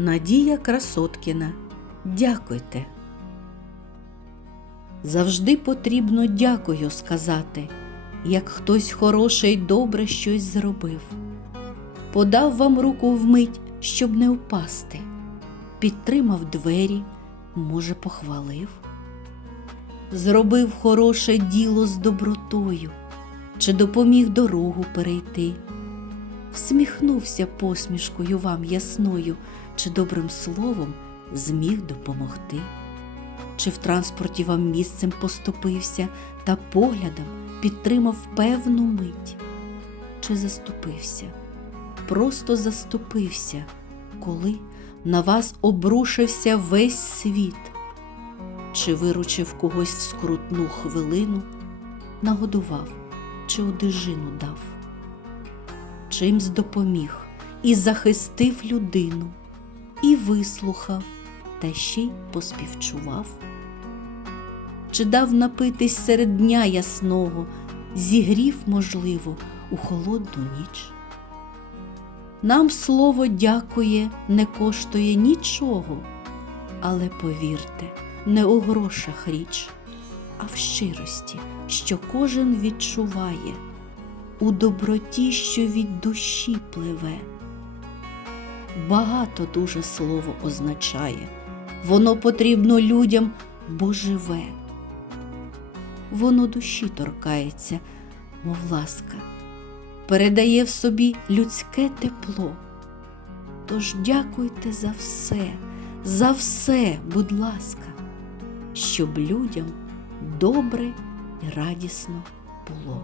Надія Красоткіна. Дякуйте. Завжди потрібно дякую сказати, як хтось хороше й добре щось зробив. Подав вам руку вмить, щоб не впасти, підтримав двері, може, похвалив. Зробив хороше діло з добротою, чи допоміг дорогу перейти, всміхнувся посмішкою вам ясною, чи добрим словом зміг допомогти, чи в транспорті вам місцем поступився та поглядом підтримав певну мить, чи заступився, просто заступився, коли на вас обрушився весь світ, чи виручив когось в скрутну хвилину, нагодував, чи одежину дав, чимсь допоміг і захистив людину, і вислухав, та ще й поспівчував. Чи дав напитись серед дня ясного, зігрів, можливо, у холодну ніч. Нам слово дякує не коштує нічого, але повірте, не у грошах річ, а в щирості, що кожен відчуває, у доброті, що від душі пливе. Багато дуже слово означає, воно потрібно людям, бо живе. Воно душі торкається, мов ласка, передає в собі людське тепло. Тож дякуйте за все, за все, будь ласка, щоб людям добре і радісно було.